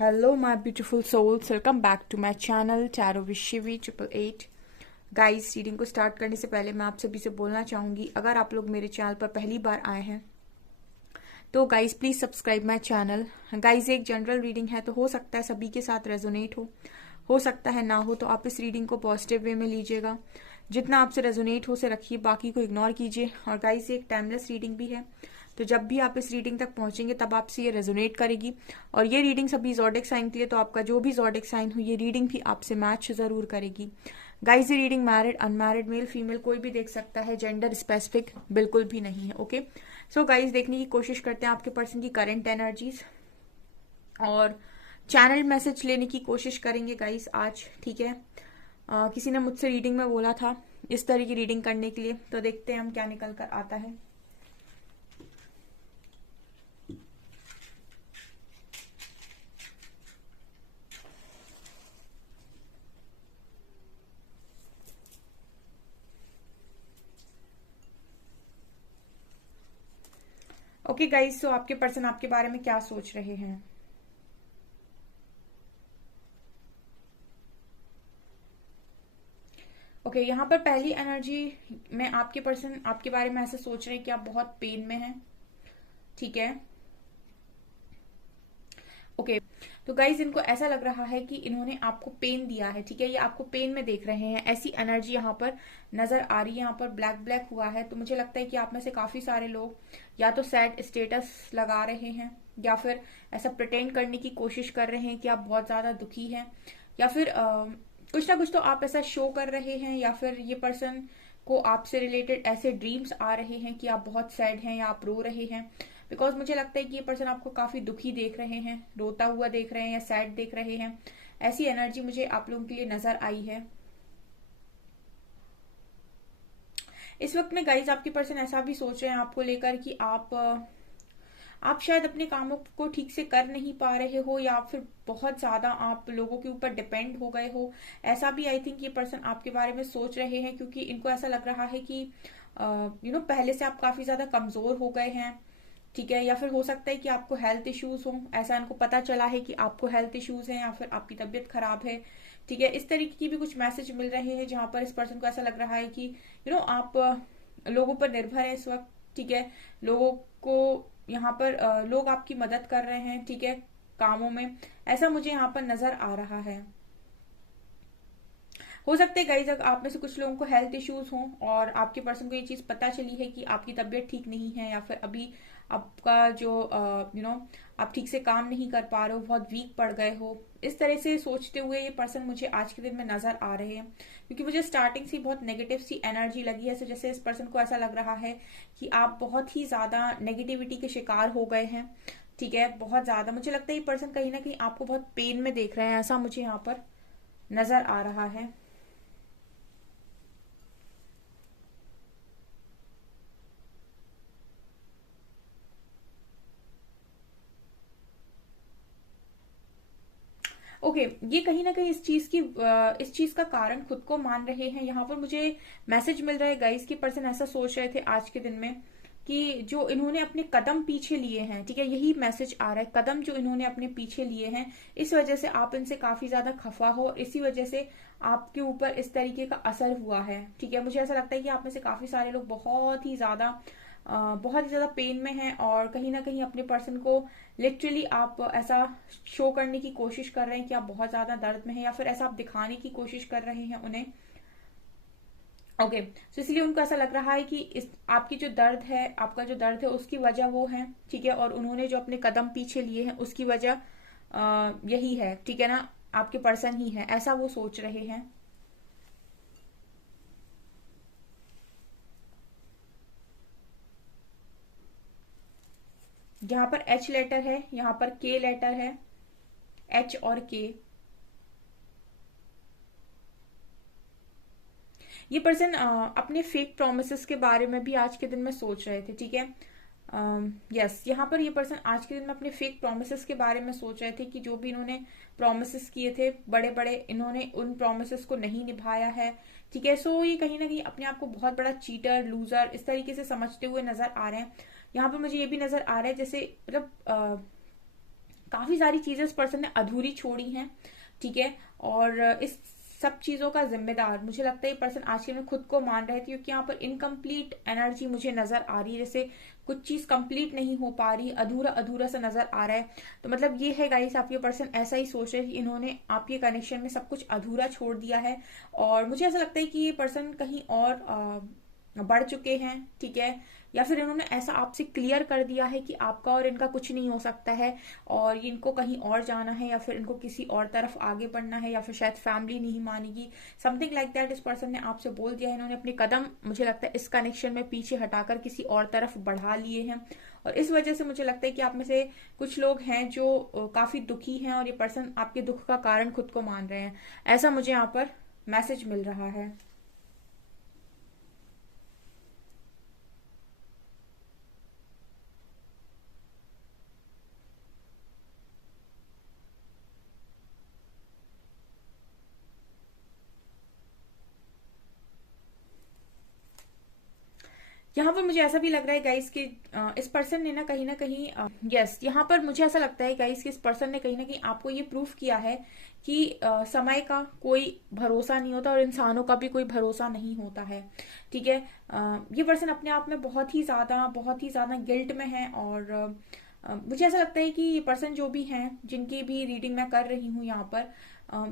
Hello, my beautiful souls. Welcome back to my channel Tarot with Shivi 888. Guys, reading को start करने से पहले मैं आप सभी से बोलना चाहूंगी, अगर आप लोग मेरे चैनल पर पहली बार आए हैं तो guys please subscribe my channel. Guys, एक जनरल रीडिंग है तो हो सकता है सभी के साथ रेजोनेट हो सकता है ना हो, तो आप इस रीडिंग को पॉजिटिव वे में लीजिएगा। जितना आपसे रेजोनेट हो से रखिए, बाकी को इग्नोर कीजिए। और गाइस, ये एक टाइमलेस रीडिंग भी है, तो जब भी आप इस रीडिंग तक पहुंचेंगे तब आपसे ये रेजोनेट करेगी। और ये रीडिंग सभी ज़ोडिक साइन के लिए, तो आपका जो भी ज़ोडिक साइन हो ये रीडिंग भी आपसे मैच जरूर करेगी। गाइस, ये reading married unmarried male female कोई भी देख सकता है, जेंडर स्पेसिफिक बिल्कुल भी नहीं है। ओके, सो गाइस, देखने की कोशिश करते हैं आपके पर्सन की करंट एनर्जीज और चैनल मैसेज लेने की कोशिश करेंगे गाइस आज। ठीक है, किसी ने मुझसे रीडिंग में बोला था इस तरह की रीडिंग करने के लिए, तो देखते हैं हम क्या निकल कर आता है। ओके गाइस, तो आपके पर्सन आपके बारे में क्या सोच रहे हैं? ओके, यहाँ पर पहली एनर्जी में आपके पर्सन आपके बारे में ऐसे सोच रहे हैं कि आप बहुत पेन में हैं। ठीक है, ओके, तो गाइज इनको ऐसा लग रहा है कि इन्होंने आपको पेन दिया है। ठीक है, ये आपको पेन में देख रहे हैं, ऐसी एनर्जी यहाँ पर नजर आ रही है। यहाँ पर ब्लैक ब्लैक हुआ है, तो मुझे लगता है कि आप में से काफी सारे लोग या तो सैड स्टेटस लगा रहे हैं या फिर ऐसा प्रिटेंड करने की कोशिश कर रहे हैं कि आप बहुत ज्यादा दुखी हैं, या फिर कुछ ना कुछ तो आप ऐसा शो कर रहे हैं, या फिर ये पर्सन को आपसे रिलेटेड ऐसे ड्रीम्स आ रहे हैं कि आप बहुत सैड हैं या आप रो रहे हैं। बिकॉज मुझे लगता है कि ये पर्सन आपको काफी दुखी देख रहे हैं, रोता हुआ देख रहे हैं या सैड देख रहे हैं। ऐसी एनर्जी मुझे आप लोगों के लिए नजर आई है इस वक्त में। गाइज, आपके पर्सन ऐसा भी सोच रहे हैं आपको लेकर कि आप शायद अपने कामों को ठीक से कर नहीं पा रहे हो, या फिर बहुत ज्यादा आप लोगों के ऊपर डिपेंड हो गए हो। ऐसा भी आई थिंक ये पर्सन आपके बारे में सोच रहे हैं, क्योंकि इनको ऐसा लग रहा है कि पहले से आप काफी ज्यादा कमजोर हो गए हैं। ठीक है, या फिर हो सकता है कि आपको हेल्थ इश्यूज हो, ऐसा इनको पता चला है कि आपको हेल्थ इश्यूज हैं या फिर आपकी तबीयत खराब है। ठीक है, इस तरीके की भी कुछ मैसेज मिल रहे हैं जहां पर इस पर्सन को ऐसा लग रहा है कि आप लोगों पर निर्भर है इस वक्त। ठीक है, लोगों को यहाँ पर लोग आपकी मदद कर रहे हैं, ठीक है, कामों में, ऐसा मुझे यहाँ पर नजर आ रहा है। हो सकता है गाइज आप में से कुछ लोगों को हेल्थ इश्यूज हों और आपके पर्सन को ये चीज पता चली है कि आपकी तबीयत ठीक नहीं है, या फिर अभी आपका जो आप ठीक से काम नहीं कर पा रहे हो, बहुत वीक पड़ गए हो। इस तरह से सोचते हुए ये पर्सन मुझे आज के दिन में नजर आ रहे हैं, क्योंकि मुझे स्टार्टिंग से बहुत नेगेटिव सी एनर्जी लगी है। जैसे इस पर्सन को ऐसा लग रहा है कि आप बहुत ही ज्यादा नेगेटिविटी के शिकार हो गए हैं। ठीक है, बहुत ज्यादा मुझे लगता है ये पर्सन कहीं ना कहीं आपको बहुत पेन में देख रहे हैं, ऐसा मुझे यहाँ पर नजर आ रहा है। ओके, ये कहीं ना कहीं इस चीज का कारण खुद को मान रहे हैं। यहाँ पर मुझे मैसेज मिल रहा है गाइस की पर्सन ऐसा सोच रहे थे आज के दिन में कि जो इन्होंने अपने कदम पीछे लिए हैं, ठीक है, यही मैसेज आ रहा है, कदम जो इन्होंने अपने पीछे लिए हैं, इस वजह से आप इनसे काफी ज्यादा खफा हो और इसी वजह से आपके ऊपर इस तरीके का असर हुआ है। ठीक है, मुझे ऐसा लगता है कि आप में से काफी सारे लोग बहुत ही ज्यादा पेन में हैं और कहीं ना कहीं अपने पर्सन को लिटरली आप ऐसा शो करने की कोशिश कर रहे हैं कि आप बहुत ज्यादा दर्द में हैं, या फिर ऐसा आप दिखाने की कोशिश कर रहे हैं उन्हें। ओके, तो इसलिए उनको ऐसा लग रहा है कि इस आपकी जो दर्द है, आपका जो दर्द है उसकी वजह वो है। ठीक है, और उन्होंने जो अपने कदम पीछे लिए हैं उसकी वजह यही है। ठीक है ना, आपके पर्सन ही है, ऐसा वो सोच रहे हैं। यहाँ पर एच लेटर है, यहाँ पर के लेटर है, एच और के। ये पर्सन अपने फेक प्रोमिस के बारे में भी आज के दिन में सोच रहे थे। ठीक है, यस, यहाँ पर ये पर्सन आज के दिन में अपने फेक प्रोमिस के बारे में सोच रहे थे कि जो भी इन्होंने प्रोमिस किए थे बड़े बड़े, इन्होंने उन प्रोमिस को नहीं निभाया है। ठीक है, सो ये कहीं ना कहीं अपने आप को बहुत बड़ा चीटर, लूजर इस तरीके से समझते हुए नजर आ रहे हैं। यहाँ पर मुझे ये भी नजर आ रहा है जैसे मतलब काफी सारी चीजें इस पर्सन ने अधूरी छोड़ी हैं, ठीक है। और इस सब चीजों का जिम्मेदार मुझे लगता है ये पर्सन आज के में खुद को मान रहे थे, क्योंकि यहाँ पर इनकम्प्लीट एनर्जी मुझे नजर आ रही है, जैसे कुछ चीज कंप्लीट नहीं हो पा रही, अधूरा अधूरा सा नजर आ रहा है। तो मतलब ये है गाइस, आपके पर्सन ऐसा ही सोच रहे हैं कि इन्होंने आपके कनेक्शन में सब कुछ अधूरा छोड़ दिया है। और मुझे ऐसा लगता है कि ये पर्सन कहीं और बढ़ चुके हैं, ठीक है। या फिर इन्होंने ऐसा आपसे क्लियर कर दिया है कि आपका और इनका कुछ नहीं हो सकता है, और इनको कहीं और जाना है, या फिर इनको किसी और तरफ आगे बढ़ना है, या फिर शायद फैमिली नहीं मानेगी, समथिंग लाइक दैट। इस पर्सन ने आपसे बोल दिया है, इन्होंने अपने कदम मुझे लगता है इस कनेक्शन में पीछे हटाकर किसी और तरफ बढ़ा लिए हैं। और इस वजह से मुझे लगता है कि आप में से कुछ लोग हैं जो काफी दुखी हैं, और ये पर्सन आपके दुख का कारण खुद को मान रहे हैं, ऐसा मुझे यहाँ पर मैसेज मिल रहा है। यहाँ पर मुझे ऐसा भी लग रहा है गाइस कि इस पर्सन ने ना कहीं यस, यहाँ पर मुझे ऐसा लगता है गाइस कि इस पर्सन ने कहीं ना कहीं आपको ये प्रूफ किया है कि समय का कोई भरोसा नहीं होता, और इंसानों का भी कोई भरोसा नहीं होता है, ठीक है। ये पर्सन अपने आप में बहुत ही ज्यादा गिल्ट में है। और मुझे ऐसा लगता है कि ये पर्सन जो भी हैं, जिनकी भी रीडिंग मैं कर रही हूँ यहाँ पर,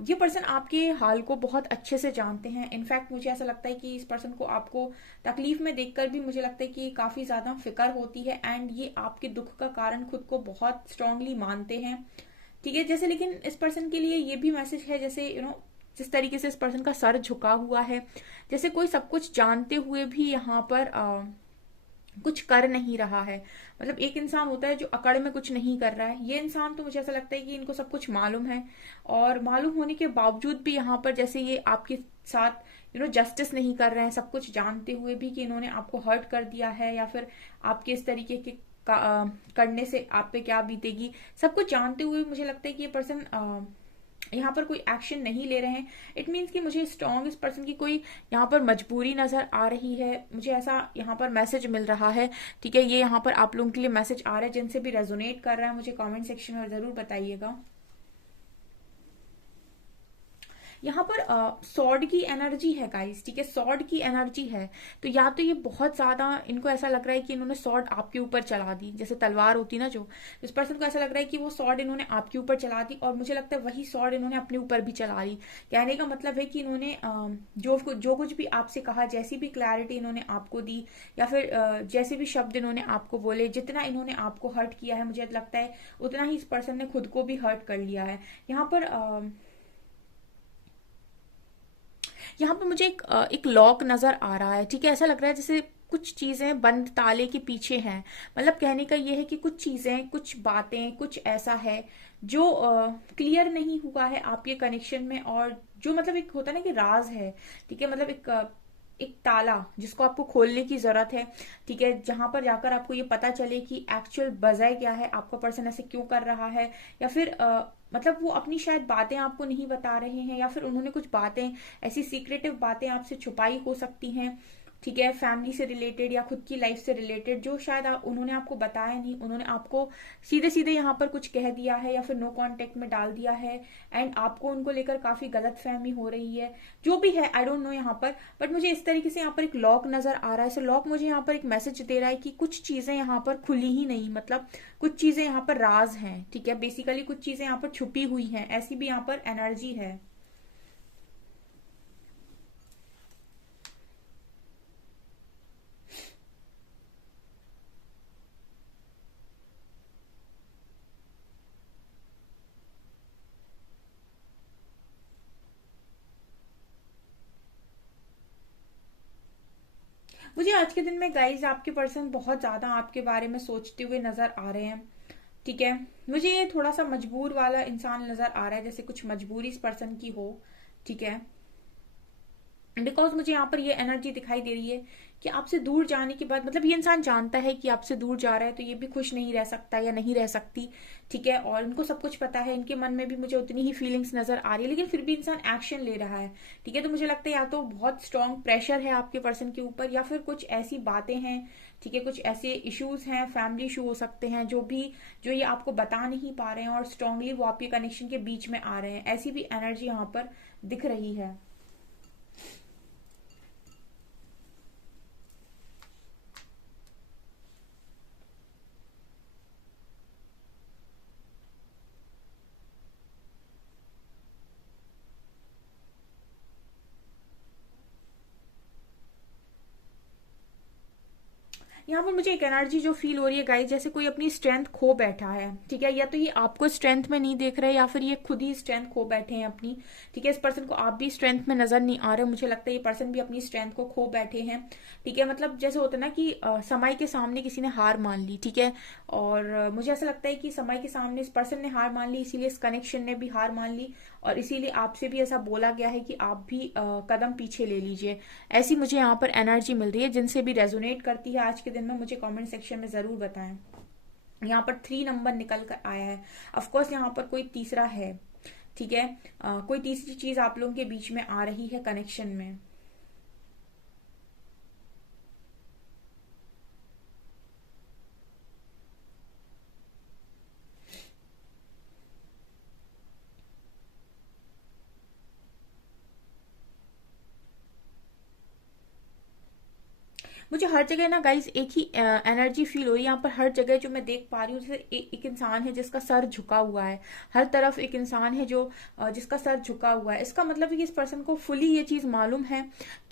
ये पर्सन आपके हाल को बहुत अच्छे से जानते हैं। इनफैक्ट मुझे ऐसा लगता है कि इस पर्सन को आपको तकलीफ में देखकर भी मुझे लगता है कि काफी ज्यादा फिक्र होती है, एंड ये आपके दुख का कारण खुद को बहुत स्ट्रांगली मानते हैं, ठीक है। जैसे लेकिन इस पर्सन के लिए ये भी मैसेज है, जैसे जिस तरीके से इस पर्सन का सर झुका हुआ है, जैसे कोई सब कुछ जानते हुए भी यहाँ पर कुछ कर नहीं रहा है। मतलब एक इंसान होता है जो अकड़ में कुछ नहीं कर रहा है, ये इंसान तो मुझे ऐसा लगता है कि इनको सब कुछ मालूम है, और मालूम होने के बावजूद भी यहाँ पर जैसे ये आपके साथ जस्टिस नहीं कर रहे हैं, सब कुछ जानते हुए भी कि इन्होंने आपको हर्ट कर दिया है, या फिर आपके इस तरीके के करने से आप पे क्या बीतेगी, सब कुछ जानते हुए मुझे लगता है कि ये पर्सन यहाँ पर कोई एक्शन नहीं ले रहे हैं। इट मीन्स कि मुझे स्ट्रॉन्ग इस पर्सन की कोई यहाँ पर मजबूरी नजर आ रही है, मुझे ऐसा यहाँ पर मैसेज मिल रहा है, ठीक है। ये यहाँ पर आप लोगों के लिए मैसेज आ रहा है, जिनसे भी रेजोनेट कर रहा है मुझे कमेंट सेक्शन में जरूर बताइएगा। यहाँ पर सॉर्ड की एनर्जी है गाइस, ठीक है, सॉर्ड की एनर्जी है। तो या तो ये बहुत ज्यादा इनको ऐसा लग रहा है कि इन्होंने सॉर्ड आपके ऊपर चला दी, जैसे तलवार होती ना, जो इस पर्सन को ऐसा लग रहा है कि वो सॉर्ड इन्होंने आपके ऊपर चला दी, और मुझे लगता है वही सॉर्ड इन्होंने अपने ऊपर भी चला दी। कहने का मतलब है कि इन्होंने जो कुछ भी आपसे कहा, जैसी भी क्लैरिटी इन्होंने आपको दी, या फिर जैसे भी शब्द इन्होंने आपको बोले, जितना इन्होंने आपको हर्ट किया है, मुझे लगता है उतना ही इस पर्सन ने खुद को भी हर्ट कर लिया है। यहाँ पर मुझे एक लॉक नजर आ रहा है, ठीक है। ऐसा लग रहा है जैसे कुछ चीजें बंद ताले के पीछे हैं। मतलब कहने का ये है कि कुछ चीजें, कुछ बातें, कुछ ऐसा है जो क्लियर नहीं हुआ है आपके कनेक्शन में, और जो मतलब एक होता है ना कि राज है, ठीक है। मतलब एक ताला जिसको आपको खोलने की जरूरत है, ठीक है, जहां पर जाकर आपको ये पता चले कि एक्चुअल वजह क्या है, आपका पर्सन ऐसे क्यों कर रहा है, या फिर मतलब वो अपनी शायद बातें आपको नहीं बता रहे हैं, या फिर उन्होंने कुछ बातें, ऐसी सीक्रेटिव बातें आपसे छुपाई हो सकती हैं, ठीक है, फैमिली से रिलेटेड या खुद की लाइफ से रिलेटेड, जो शायद उन्होंने आपको बताया नहीं, उन्होंने आपको सीधे सीधे यहाँ पर कुछ कह दिया है, या फिर नो कांटेक्ट में डाल दिया है, एंड आपको उनको लेकर काफी गलत फहमी हो रही है, जो भी है आई डोंट नो यहाँ पर। बट मुझे इस तरीके से यहाँ पर एक लॉक नजर आ रहा है। सो लॉक मुझे यहाँ पर एक मैसेज दे रहा है कि कुछ चीजें यहाँ पर खुली ही नहीं, मतलब कुछ चीजें यहाँ पर राज हैं, ठीक है, बेसिकली कुछ चीजें यहाँ पर छुपी हुई हैं, ऐसी भी यहाँ पर एनर्जी है। मुझे आज के दिन में गाइज आपके पर्सन बहुत ज्यादा आपके बारे में सोचते हुए नजर आ रहे हैं, ठीक है। मुझे ये थोड़ा सा मजबूर वाला इंसान नजर आ रहा है, जैसे कुछ मजबूरी इस पर्सन की हो, ठीक है। बिकॉज मुझे यहाँ पर ये एनर्जी दिखाई दे रही है कि आपसे दूर जाने के बाद, मतलब ये इंसान जानता है कि आपसे दूर जा रहा है, तो ये भी खुश नहीं रह सकता या नहीं रह सकती, ठीक है। और इनको सब कुछ पता है, इनके मन में भी मुझे उतनी ही फीलिंग्स नजर आ रही है, लेकिन फिर भी इंसान एक्शन ले रहा है, ठीक है। तो मुझे लगता है या तो बहुत स्ट्रांग प्रेशर है आपके पर्सन के ऊपर, या फिर कुछ ऐसी बातें हैं ठीक है, कुछ ऐसे इश्यूज हैं, फैमिली इशू हो सकते हैं जो ये आपको बता नहीं पा रहे हैं और स्ट्रांगली वो आपके कनेक्शन के बीच में आ रहे हैं, ऐसी भी एनर्जी यहाँ पर दिख रही है। यहाँ पर मुझे एक एनर्जी जो फील हो रही है गाइस, जैसे कोई अपनी स्ट्रेंथ खो बैठा है, ठीक है, या तो ये आपको स्ट्रेंथ में नहीं देख रहे या फिर ये खुद ही स्ट्रेंथ खो बैठे हैं अपनी, ठीक है। इस पर्सन को आप भी स्ट्रेंथ में नजर नहीं आ रहे, मुझे लगता है ये पर्सन भी अपनी स्ट्रेंथ को खो बैठे हैं, ठीक है। मतलब जैसे होता है ना कि समय के सामने किसी ने हार मान ली, ठीक है, और मुझे ऐसा लगता है कि समय के सामने इस पर्सन ने हार मान ली, इसीलिए इस कनेक्शन ने भी हार मान ली, और इसीलिए आपसे भी ऐसा बोला गया है कि आप भी कदम पीछे ले लीजिए। ऐसी मुझे यहाँ पर एनर्जी मिल रही है। जिनसे भी रेजोनेट करती है आज के दिन में मुझे कमेंट सेक्शन में जरूर बताएं। यहाँ पर 3 नंबर निकल कर आया है। ऑफकोर्स यहाँ पर कोई तीसरा है, ठीक है, कोई तीसरी चीज आप लोगों के बीच में आ रही है कनेक्शन में। मुझे हर जगह ना गाइस एक ही एनर्जी फील हो रही है यहाँ पर। हर जगह जो मैं देख पा रही हूँ, जैसे एक इंसान है जिसका सर झुका हुआ है, हर तरफ एक इंसान है जो जिसका सर झुका हुआ है। इसका मतलब है कि इस पर्सन को फुली ये चीज मालूम है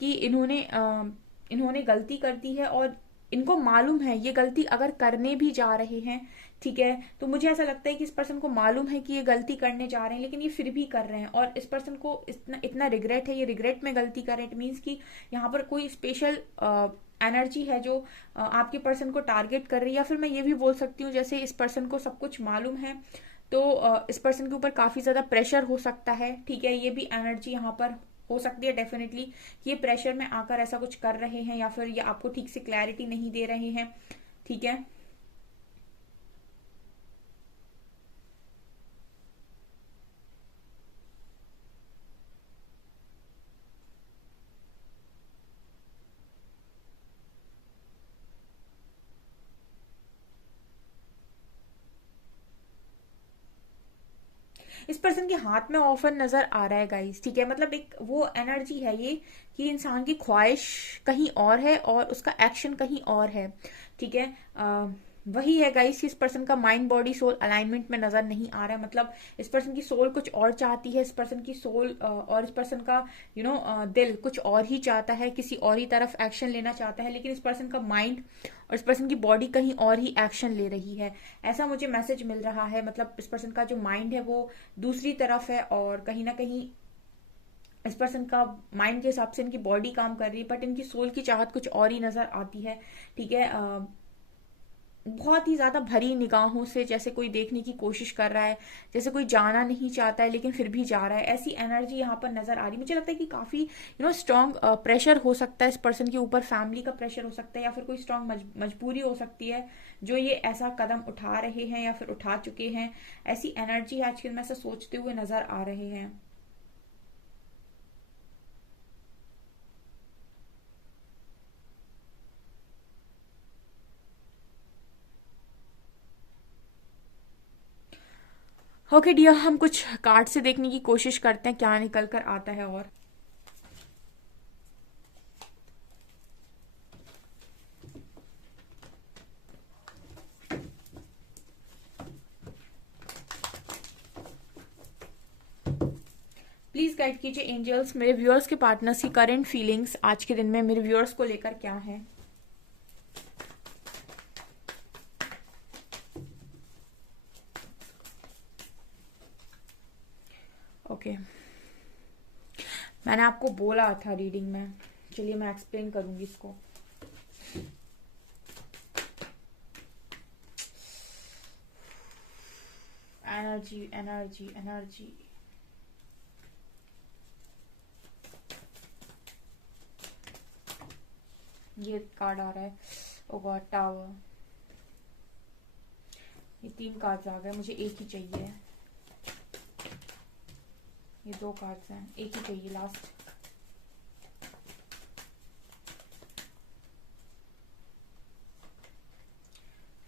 कि इन्होंने गलती कर दी है, और इनको मालूम है ये गलती अगर करने भी जा रहे हैं, ठीक है, तो मुझे ऐसा लगता है कि इस पर्सन को मालूम है कि ये गलती करने जा रहे हैं, लेकिन ये फिर भी कर रहे हैं, और इस पर्सन को इतना इतना रिग्रेट है, ये रिग्रेट में गलती कर रहे हैं। इट मीन्स कि यहाँ पर कोई स्पेशल एनर्जी है जो आपके पर्सन को टारगेट कर रही है, या फिर मैं ये भी बोल सकती हूँ जैसे इस पर्सन को सब कुछ मालूम है, तो इस पर्सन के ऊपर काफी ज्यादा प्रेशर हो सकता है, ठीक है। ये भी एनर्जी यहाँ पर हो सकती है डेफिनेटली, कि ये प्रेशर में आकर ऐसा कुछ कर रहे हैं, या फिर ये आपको ठीक से क्लैरिटी नहीं दे रहे हैं, ठीक है। इस पर्सन के हाथ में ऑफर नजर आ रहा है गाइस, ठीक है। मतलब एक वो एनर्जी है ये कि इंसान की ख्वाहिश कहीं और है और उसका एक्शन कहीं और है, ठीक है। वही है गाइस, इस पर्सन का माइंड बॉडी सोल अलाइनमेंट में नजर नहीं आ रहा है। मतलब इस पर्सन की सोल कुछ और चाहती है, इस पर्सन की सोल और इस पर्सन का दिल कुछ और ही चाहता है, किसी और ही तरफ एक्शन लेना चाहता है, लेकिन इस पर्सन का माइंड और इस पर्सन की बॉडी कहीं और ही एक्शन ले रही है, ऐसा मुझे मैसेज मिल रहा है। मतलब इस पर्सन का जो माइंड है वो दूसरी तरफ है, और कहीं ना कहीं इस पर्सन का माइंड के हिसाब से इनकी बॉडी काम कर रही है, बट इनकी सोल की चाहत कुछ और ही नजर आती है, ठीक है। बहुत ही ज्यादा भरी निगाहों से जैसे कोई देखने की कोशिश कर रहा है, जैसे कोई जाना नहीं चाहता है लेकिन फिर भी जा रहा है, ऐसी एनर्जी यहाँ पर नजर आ रही। मुझे लगता है कि काफी स्ट्रांग प्रेशर हो सकता है इस पर्सन के ऊपर, फैमिली का प्रेशर हो सकता है, या फिर कोई स्ट्रांग मजबूरी हो सकती है जो ये ऐसा कदम उठा रहे हैं या फिर उठा चुके हैं। ऐसी एनर्जी आज के दिन में ऐसा सोचते हुए नजर आ रहे हैं। ओके डियर, हम कुछ कार्ड से देखने की कोशिश करते हैं क्या निकल कर आता है। और प्लीज गाइड कीजिए एंजल्स, मेरे व्यूअर्स के पार्टनर्स की करंट फीलिंग्स आज के दिन में मेरे व्यूअर्स को लेकर क्या है। ओके मैंने आपको बोला था रीडिंग में, चलिए मैं एक्सप्लेन करूंगी इसको। एनर्जी एनर्जी एनर्जी, ये कार्ड आ रहा है, ओ गॉड, टावर। ये 3 कार्ड्स आ गए, मुझे एक ही चाहिए। ये 2 कार्ड्स हैं, एक ही चाहिए last.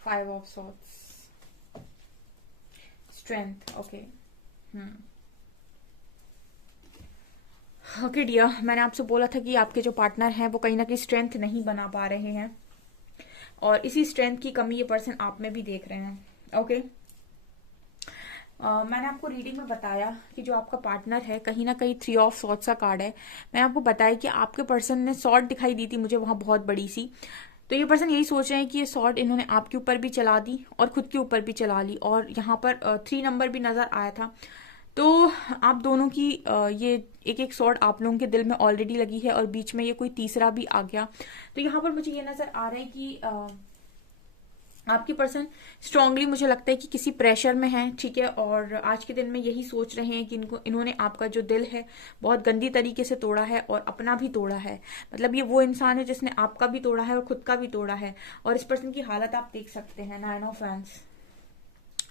Five of swords, strength, okay. Okay dear, मैंने आपसे बोला था कि आपके जो पार्टनर हैं वो कहीं ना कहीं स्ट्रेंथ नहीं बना पा रहे हैं, और इसी स्ट्रेंथ की कमी ये पर्सन आप में भी देख रहे हैं। ओके, मैंने आपको रीडिंग में बताया कि जो आपका पार्टनर है कहीं ना कहीं थ्री ऑफ सॉर्ड्स का कार्ड है। मैंने आपको बताया कि आपके पर्सन ने सॉर्ड दिखाई दी थी मुझे वहां बहुत बड़ी सी, तो ये पर्सन यही सोच रहे हैं कि ये सॉर्ड इन्होंने आपके ऊपर भी चला दी और खुद के ऊपर भी चला ली, और यहाँ पर 3 नंबर भी नजर आया था। तो आप दोनों की ये एक एक सॉर्ड आप लोगों के दिल में ऑलरेडी लगी है, और बीच में ये कोई तीसरा भी आ गया। तो यहाँ पर मुझे ये नजर आ रहा है कि आपकी पर्सन स्ट्रांगली मुझे लगता है कि किसी प्रेशर में है, ठीक है, और आज के दिन में यही सोच रहे हैं कि इन्होंने आपका जो दिल है बहुत गंदी तरीके से तोड़ा है और अपना भी तोड़ा है। मतलब ये वो इंसान है जिसने आपका भी तोड़ा है और खुद का भी तोड़ा है, और इस पर्सन की हालत आप देख सकते हैं, 9 ऑफ वैंड्स,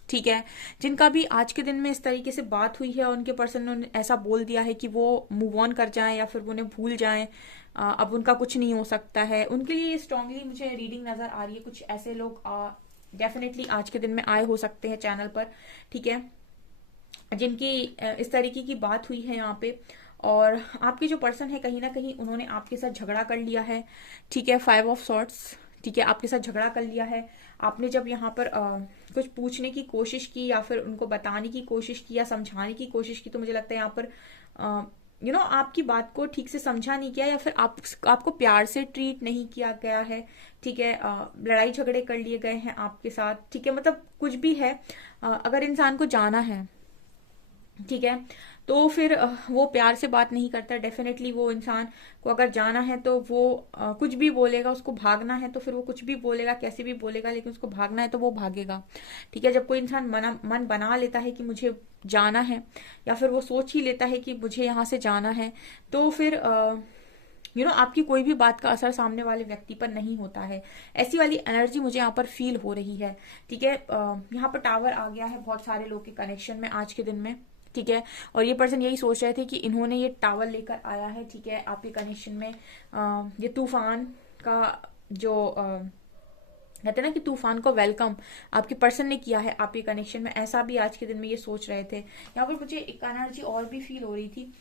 ठीक है। जिनका भी आज के दिन में इस तरीके से बात हुई है और उनके पर्सन ने ऐसा बोल दिया है कि वो मूव ऑन कर जाएं या फिर वो उन्हें भूल जाएं, अब उनका कुछ नहीं हो सकता है, उनके लिए स्ट्रांगली मुझे रीडिंग नजर आ रही है। कुछ ऐसे लोग डेफिनेटली आज के दिन में आए हो सकते हैं चैनल पर, ठीक है, जिनकी इस तरीके की बात हुई है यहाँ पे। और आपके जो पर्सन है कहीं ना कहीं उन्होंने आपके साथ झगड़ा कर लिया है, ठीक है, 5 ऑफ सॉर्ड्स, ठीक है, आपके साथ झगड़ा कर लिया है। आपने जब यहाँ पर कुछ पूछने की कोशिश की या फिर उनको बताने की कोशिश की या समझाने की कोशिश की, तो मुझे लगता है यहाँ पर आपकी बात को ठीक से समझा नहीं किया, या फिर आपको प्यार से ट्रीट नहीं किया गया है, ठीक है, लड़ाई झगड़े कर लिए गए हैं आपके साथ, ठीक है, मतलब कुछ भी है। अगर इंसान को जाना है, ठीक है, तो फिर वो प्यार से बात नहीं करता। डेफिनेटली वो इंसान को अगर जाना है तो वो कुछ भी बोलेगा, उसको भागना है तो फिर वो कुछ भी बोलेगा, कैसे भी बोलेगा, लेकिन उसको भागना है तो वो भागेगा, ठीक है। जब कोई इंसान मन बना लेता है कि मुझे जाना है, या फिर वो सोच ही लेता है कि मुझे यहाँ से जाना है, तो फिर आपकी कोई भी बात का असर सामने वाले व्यक्ति पर नहीं होता है। ऐसी वाली एनर्जी मुझे यहाँ पर फील हो रही है, ठीक है। यहाँ पर टावर आ गया है बहुत सारे लोग के कनेक्शन में आज के दिन में, ठीक है, और ये पर्सन यही सोच रहे थे कि इन्होंने ये टावर लेकर आया है, ठीक है, आपके कनेक्शन में ये तूफान का जो कहते हैं ना कि तूफान को वेलकम आपके पर्सन ने किया है आपके कनेक्शन में, ऐसा भी आज के दिन में ये सोच रहे थे। यहाँ पर मुझे एक एनर्जी और भी फील हो रही थी,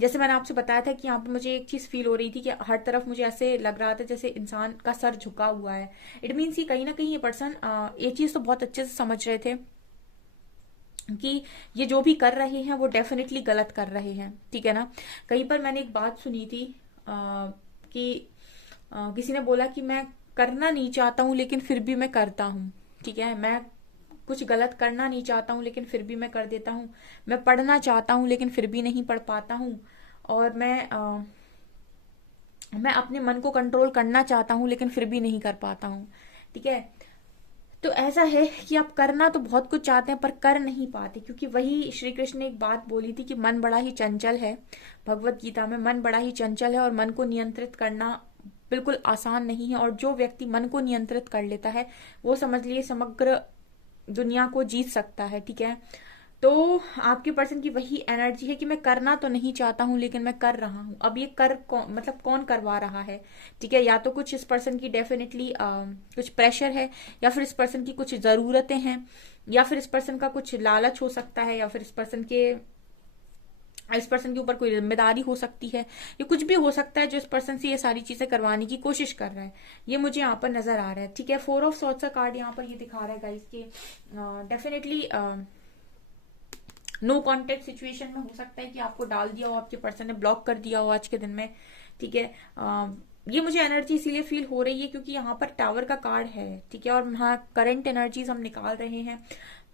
जैसे मैंने आपसे बताया था कि यहाँ पे मुझे एक चीज फील हो रही थी कि हर तरफ मुझे ऐसे लग रहा था जैसे इंसान का सर झुका हुआ है। इट मीन्स कि कहीं ना कहीं ये पर्सन ये चीज तो बहुत अच्छे से समझ रहे थे कि ये जो भी कर रहे हैं वो डेफिनेटली गलत कर रहे हैं, ठीक है ना। कहीं पर मैंने एक बात सुनी थी कि किसी ने बोला कि मैं करना नहीं चाहता हूं लेकिन फिर भी मैं करता हूं, ठीक है, मैं कुछ गलत करना नहीं चाहता हूं लेकिन फिर भी मैं कर देता हूं, मैं पढ़ना चाहता हूं लेकिन फिर भी नहीं पढ़ पाता हूं, और मैं अपने मन को कंट्रोल करना चाहता हूं लेकिन फिर भी नहीं कर पाता हूं, ठीक है। तो ऐसा है कि आप करना तो बहुत कुछ चाहते हैं पर कर नहीं पाते, क्योंकि वही श्री कृष्ण ने एक बात बोली थी कि मन बड़ा ही चंचल है, भगवत गीता में मन बड़ा ही चंचल है और मन को नियंत्रित करना बिल्कुल आसान नहीं है। और जो व्यक्ति मन को नियंत्रित कर लेता है वो समझ लिए समग्र दुनिया को जीत सकता है, ठीक है। तो आपके पर्सन की वही एनर्जी है कि मैं करना तो नहीं चाहता हूं लेकिन मैं कर रहा हूं। अब ये मतलब कौन करवा रहा है, ठीक है, या तो कुछ इस पर्सन की डेफिनेटली कुछ प्रेशर है, या फिर इस पर्सन की कुछ जरूरतें हैं, या फिर इस पर्सन का कुछ लालच हो सकता है, या फिर इस पर्सन के ऊपर कोई जिम्मेदारी हो सकती है, ये कुछ भी हो सकता है जो इस पर्सन से ये सारी चीजें करवाने की कोशिश कर रहा है। ये मुझे यहाँ पर नजर आ रहा है, ठीक है। 4 ऑफ सॉर्ड्स का कार्ड यहाँ पर ये दिखा रहा है गाइस कि डेफिनेटली नो कॉन्टेक्ट सिचुएशन में हो सकता है कि आपको डाल दिया हो, आपके पर्सन ने ब्लॉक कर दिया हो आज के दिन में, ठीक है। ये मुझे एनर्जी इसीलिए फील हो रही है क्योंकि यहाँ पर टावर का कार्ड है, ठीक है, और यहाँ करंट एनर्जीज हम निकाल रहे हैं,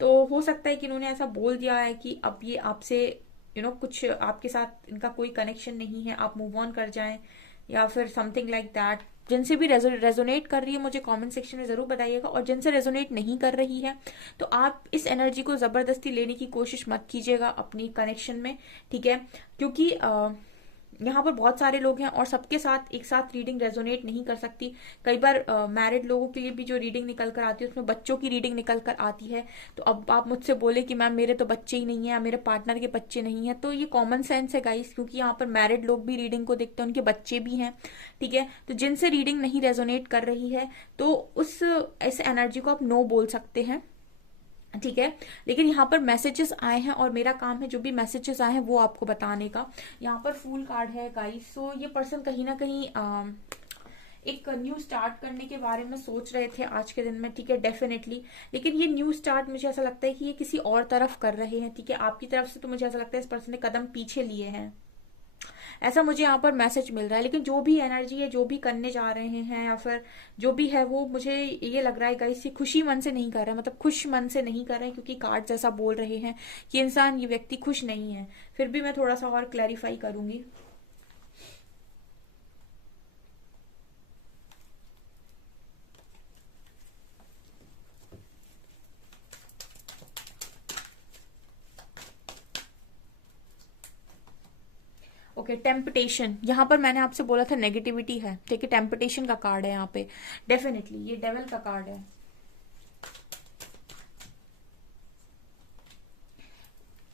तो हो सकता है कि इन्होंने ऐसा बोल दिया है कि अब ये आपसे कुछ आपके साथ इनका कोई कनेक्शन नहीं है, आप मूव ऑन कर जाएं, या फिर समथिंग लाइक दैट। जिनसे भी रेजोनेट कर रही है मुझे कमेंट सेक्शन में जरूर बताइएगा, और जिनसे रेजोनेट नहीं कर रही है तो आप इस एनर्जी को जबरदस्ती लेने की कोशिश मत कीजिएगा अपनी कनेक्शन में, ठीक है, क्योंकि यहाँ पर बहुत सारे लोग हैं और सबके साथ एक साथ रीडिंग रेजोनेट नहीं कर सकती। कई बार मैरिड लोगों के लिए भी जो रीडिंग निकल कर आती है उसमें बच्चों की रीडिंग निकल कर आती है। तो अब आप मुझसे बोले कि मैम मेरे तो बच्चे ही नहीं है, मेरे पार्टनर के बच्चे नहीं है, तो ये कॉमन सेंस है गाइस, क्योंकि यहाँ पर मैरिड लोग भी रीडिंग को देखते हैं, उनके बच्चे भी हैं। ठीक है, तो जिनसे रीडिंग नहीं रेजोनेट कर रही है तो उस ऐसे एनर्जी को आप नो बोल सकते हैं। ठीक है, लेकिन यहाँ पर मैसेजेस आए हैं और मेरा काम है जो भी मैसेजेस आए हैं वो आपको बताने का। यहाँ पर फूल कार्ड है गाइस। सो ये पर्सन कहीं ना कहीं एक न्यू स्टार्ट करने के बारे में सोच रहे थे आज के दिन में। ठीक है, डेफिनेटली, लेकिन ये न्यू स्टार्ट मुझे ऐसा लगता है कि ये किसी और तरफ कर रहे हैं। ठीक है, आपकी तरफ से तो मुझे ऐसा लगता है इस पर्सन ने कदम पीछे लिए हैं, ऐसा मुझे यहाँ पर मैसेज मिल रहा है। लेकिन जो भी एनर्जी है, जो भी करने जा रहे हैं या फिर जो भी है, वो मुझे ये लग रहा है गाइस ये खुशी मन से नहीं कर रहा है, मतलब खुश मन से नहीं कर रहे हैं, क्योंकि कार्ड्स ऐसा बोल रहे हैं कि इंसान, ये व्यक्ति खुश नहीं है। फिर भी मैं थोड़ा सा और क्लैरिफाई करूंगी। ओके, टेम्पटेशन, यहाँ पर मैंने आपसे बोला था नेगेटिविटी है। ठीक है, टेम्पटेशन का कार्ड है यहाँ पे, डेफिनेटली ये डेविल का कार्ड है।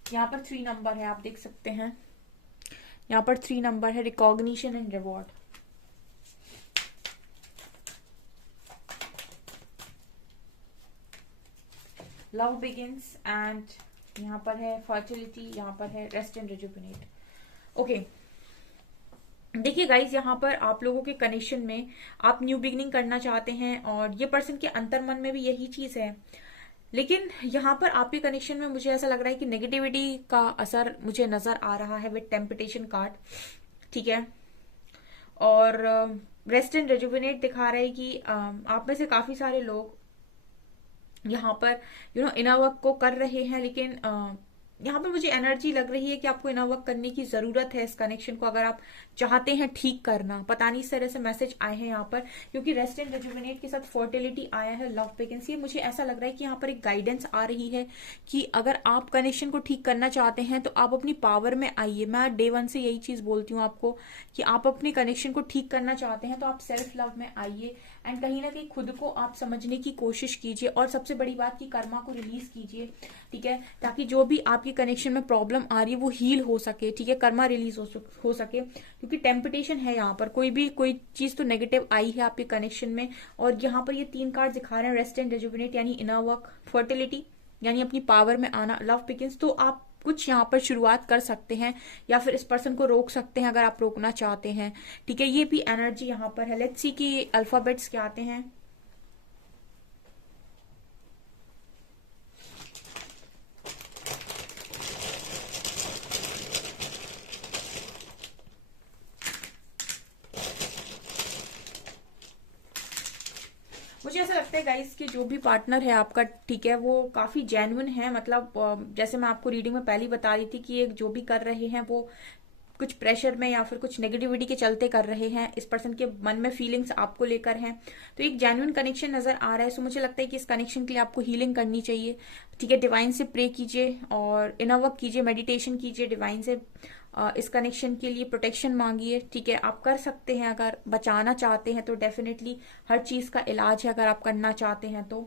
यहाँ पर 3 नंबर है, आप देख सकते हैं, यहाँ पर 3 नंबर है, recognition and reward. Love begins and यहाँ पर है फर्टिलिटी, यहाँ पर है रेस्ट एंड रिजुविनेट। ओके, देखिए गाइज, यहाँ पर आप लोगों के कनेक्शन में आप न्यू बिगनिंग करना चाहते हैं और ये पर्सन के अंतर मन में भी यही चीज है। लेकिन यहाँ पर आपके कनेक्शन में मुझे ऐसा लग रहा है कि नेगेटिविटी का असर मुझे नजर आ रहा है विद टेम्पटेशन कार्ड। ठीक है, और रेस्ट एंड रेजुविनेट दिखा रहा है कि आप में से काफी सारे लोग यहाँ पर इनर वर्क को कर रहे हैं। लेकिन यहाँ पर मुझे एनर्जी लग रही है कि आपको इनर वर्क करने की जरूरत है इस कनेक्शन को, अगर आप चाहते हैं ठीक करना। पता नहीं इस तरह से मैसेज आए हैं यहाँ पर, क्योंकि रेस्ट एंड रेजुविनेट के साथ फर्टिलिटी आया है, लव वैकेंसी। मुझे ऐसा लग रहा है कि यहाँ पर एक गाइडेंस आ रही है कि अगर आप कनेक्शन को ठीक करना चाहते हैं तो आप अपनी पावर में आइए। मैं डे 1 से यही चीज बोलती हूँ आपको कि आप अपने कनेक्शन को ठीक करना चाहते हैं तो आप सेल्फ लव में आइए एंड कहीं ना कहीं खुद को आप समझने की कोशिश कीजिए, और सबसे बड़ी बात की कर्मा को रिलीज कीजिए। ठीक है, ताकि जो भी आपके कनेक्शन में प्रॉब्लम आ रही है वो हील हो सके। ठीक है, कर्मा रिलीज हो सके, क्योंकि टेम्पटेशन है यहाँ पर, कोई चीज तो नेगेटिव आई है आपके कनेक्शन में। और यहाँ पर ये 3 कार्ड दिखा रहे हैं, रेस्ट एंड रेजुविनेट यानी इनर वर्क, फर्टिलिटी यानी अपनी पावर में आना, लव बिगिंस। तो आप कुछ यहाँ पर शुरुआत कर सकते हैं या फिर इस पर्सन को रोक सकते हैं अगर आप रोकना चाहते हैं। ठीक है, ये भी एनर्जी यहाँ पर है। लेट्स सी कि अल्फाबेट्स क्या आते हैं। मुझे ऐसा लगता है गाइस कि जो भी पार्टनर है आपका, ठीक है, वो काफी जेन्युइन है। मतलब जैसे मैं आपको रीडिंग में पहले ही बता रही थी कि ये जो भी कर रहे हैं वो कुछ प्रेशर में या फिर कुछ नेगेटिविटी के चलते कर रहे हैं। इस पर्सन के मन में फीलिंग्स आपको लेकर हैं, तो एक जेन्युइन कनेक्शन नजर आ रहा है। सो मुझे लगता है कि इस कनेक्शन के लिए आपको हीलिंग करनी चाहिए। ठीक है, डिवाइन से प्रे कीजिए और इनर वर्क कीजिए, मेडिटेशन कीजिए, डिवाइन से इस कनेक्शन के लिए प्रोटेक्शन मांगिए। ठीक है, आप कर सकते हैं, अगर बचाना चाहते हैं तो डेफिनेटली हर चीज का इलाज है अगर आप करना चाहते हैं तो।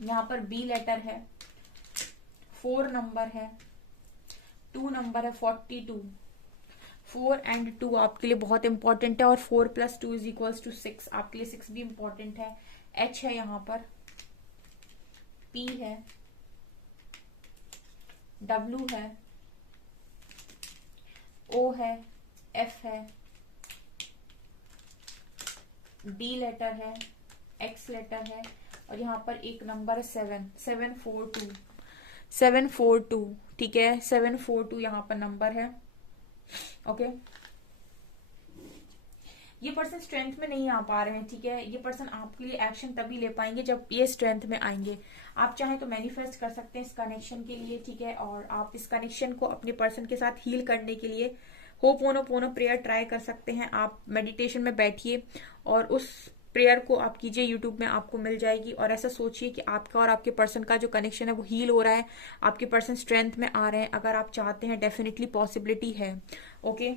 यहाँ पर बी लेटर है, 4 नंबर है, 2 नंबर है, 42। 4 एंड 2 आपके लिए बहुत इंपॉर्टेंट है, और 4 + 2 = 6 आपके लिए 6 भी इंपॉर्टेंट है। H है यहाँ पर, P है, W है, O है, F है, D लेटर है, X लेटर है, और यहाँ पर एक नंबर है 742। 742, ठीक है, 742 यहाँ पर नंबर है। ओके, ये पर्सन स्ट्रेंथ में नहीं आ पा रहे हैं। ठीक है, ये पर्सन आपके लिए एक्शन तभी ले पाएंगे जब ये स्ट्रेंथ में आएंगे। आप चाहें तो मैनिफेस्ट कर सकते हैं इस कनेक्शन के लिए। ठीक है, और आप इस कनेक्शन को अपने पर्सन के साथ हील करने के लिए होपोनोपोनो प्रेयर ट्राई कर सकते हैं। आप मेडिटेशन में बैठिए और उस प्रेयर को आप कीजिए, यूट्यूब में आपको मिल जाएगी। और ऐसा सोचिए कि आपका और आपके पर्सन का जो कनेक्शन है वो हील हो रहा है, आपके पर्सन स्ट्रेंथ में आ रहे हैं। अगर आप चाहते हैं, डेफिनेटली पॉसिबिलिटी है। Okay,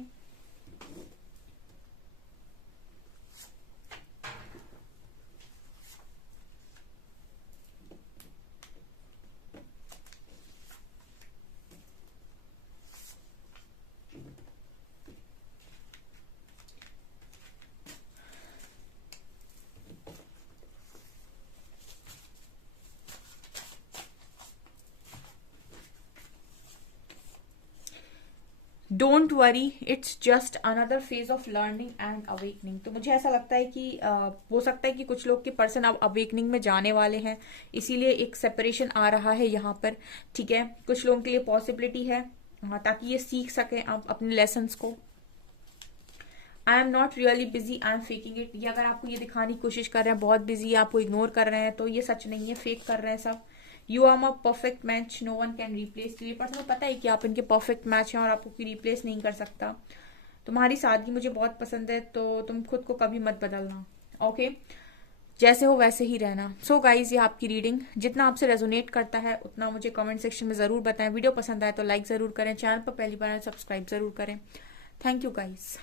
don't worry, it's just another phase of learning and awakening. तो मुझे ऐसा लगता है कि हो सकता है कि कुछ लोग के पर्सन अब अवेकनिंग में जाने वाले हैं, इसीलिए एक सेपरेशन आ रहा है यहाँ पर, ठीक है। कुछ लोगों के लिए पॉसिबिलिटी है ताकि ये सीख सके आप अपने लेसन्स को। I am not really busy, I am faking it. ये अगर आपको ये दिखाने की कोशिश कर रहे हैं बहुत बिजी, आपको इग्नोर कर रहे हैं, तो ये सच नहीं है, फेक कर रहे हैं सब। You are my perfect match, no one can replace. ये पर्सन को पता है कि आप इनके परफेक्ट मैच हैं और आपको कोई रिप्लेस नहीं कर सकता। तुम्हारी सादगी मुझे बहुत पसंद है, तो तुम खुद को कभी मत बदलना, ओके। जैसे हो वैसे ही रहना। सो गाइज, ये आपकी रीडिंग जितना आपसे रेजोनेट करता है उतना मुझे कमेंट सेक्शन में जरूर बताएं। वीडियो पसंद आए तो लाइक जरूर करें, चैनल पर पहली बार सब्सक्राइब जरूर करें। Thank you guys.